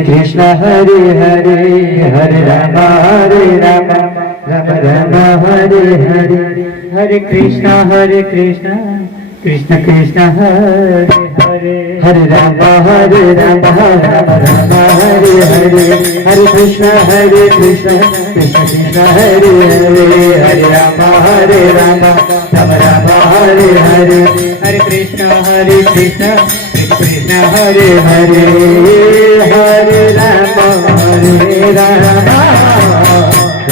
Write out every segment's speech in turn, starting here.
Krishna Hare Hare Hare Rama Rama Rama Hare Hare Hare Krishna Krishna Krishna Hare Hare Hare Rama Rama Rama Hare Hare Hare Krishna Krishna Krishna Hare Hare Hare Rama Rama Rama Hare Hare Hare Krishna Krishna Krishna Hare Hare Hare Rama Rama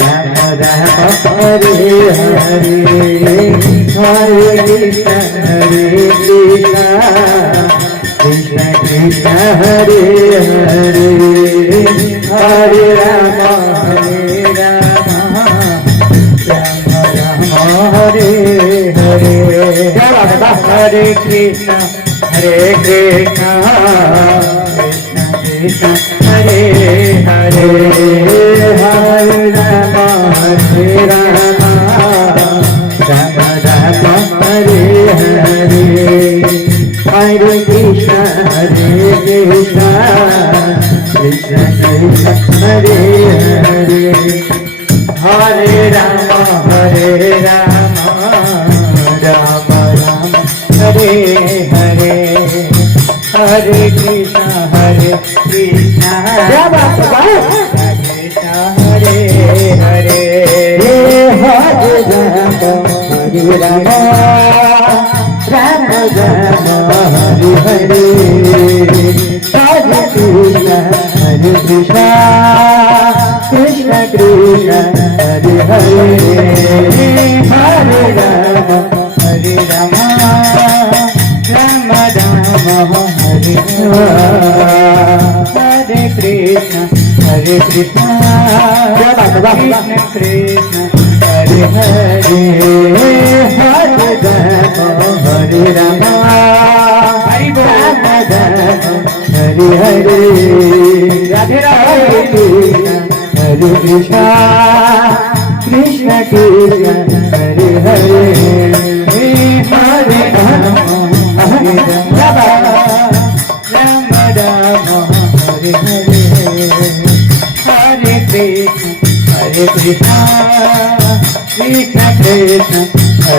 Rama Rama Hare Hare Hare Krishna Krishna Krishna Hare Hare Hare Rama Rama Rama Hare Hare Hare Krishna Krishna Krishna Hare Hare Hare Rama Rama Rama Rama Hare Hare Hare Krishna Krishna Krishna Krishna Hare Hare Hare Rama Rama Rama Hare Hare Hare Krishna Krishna Krishna Hare Hare Hare Rama Rama Rama Hare Hare Hare Krishna Krishna Krishna Krishna Hare Hare Hare Rama Rama Rama Rama Hare Hare Krishna Krishna Krishna Krishna Hare Hare Hare Rama Hare Rama Hare Hare Radhe Radhe Hare Krishna Krishna Krishna Hare Hare Hare Rama Hare Rama Rama Rama Hare Hare Hare Krishna Krishna Krishna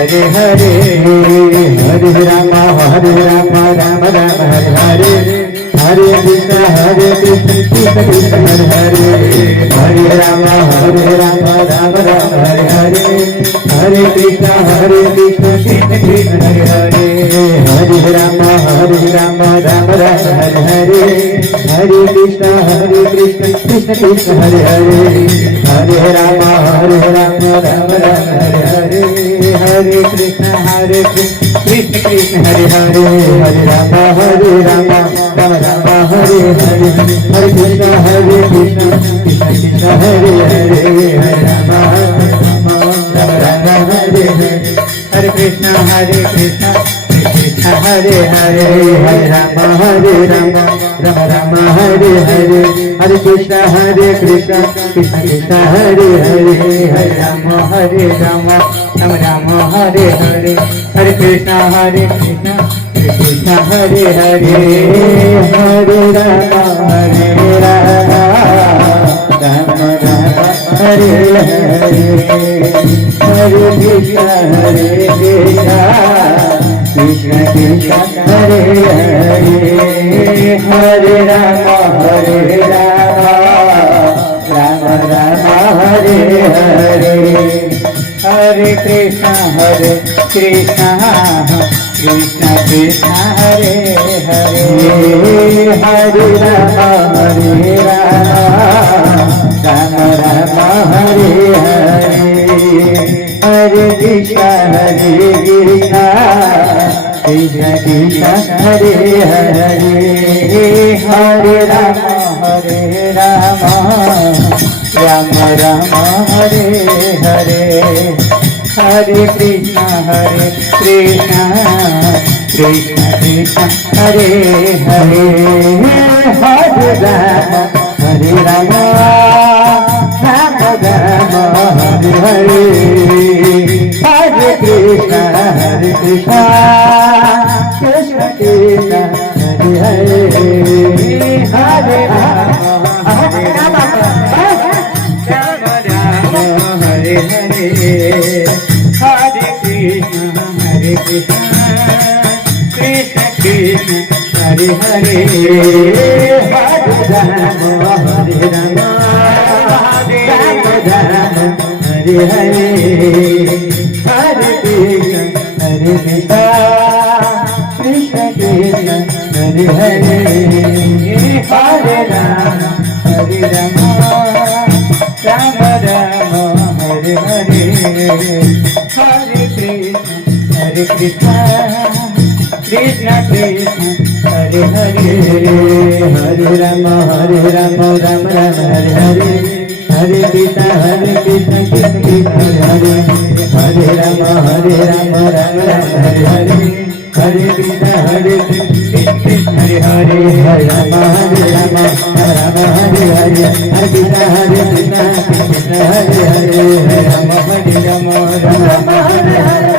Hare Hare Hare Rama Rama Rama Hare Hare Hare Krishna Krishna Krishna Hare Hare Hare Rama Rama Rama Hare Hare Hare Krishna Krishna Krishna Hare Hare Hare Rama Rama Rama Hare Hare Hare Krishna Krishna Krishna Hare Hare Hare Rama Rama Rama Hare Hare Hare Krishna Krishna Krishna Hare Hare Hare Rama Rama Rama Hare Hare Hare Krishna Krishna Krishna Hare Hare Hare Rama Rama Rama Hare Hare Hare Krishna Krishna Krishna Hare Hare Hare Rama Rama Rama Hare Hare Hare Krishna Krishna Krishna Hare Hare Hare Rama Rama Rama Hare Hare Hare Krishna Krishna Krishna Hare Hare Hare Rama Rama Rama Hare Hare Hare Krishna Krishna Krishna Hare Hare Hare Rama Rama Rama Hare Hare Hare Krishna Krishna Krishna Krishna Hare Hare Hare Rama Rama Rama Hare Hare Hare Krishna Krishna Krishna Krishna Hare Hare Hare Rama Rama Rama Hare Hare Hare Krishna Krishna Krishna Krishna Hare Hare Hare Rama Rama Rama Hare Hare Hare Krishna Krishna Krishna Krishna Hare Hare Hare Rama Krishna Krishna Hare Hare Hare Rama Rama Hare Hare Hare Krishna Krishna Krishna Hare Hare Rama Rama Hare Hare Hare Krishna Krishna Krishna Hare Hare Hare Rama Rama Hare Hare Hare Krishna Krishna Hare Hare Hare Rama Rama Hare Hare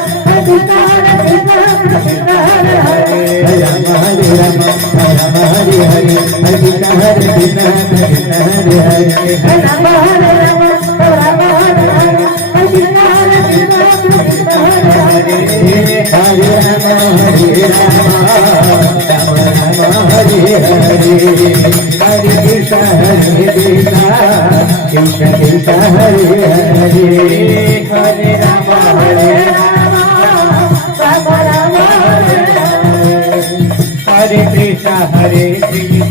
Hare Krishna Hare Krishna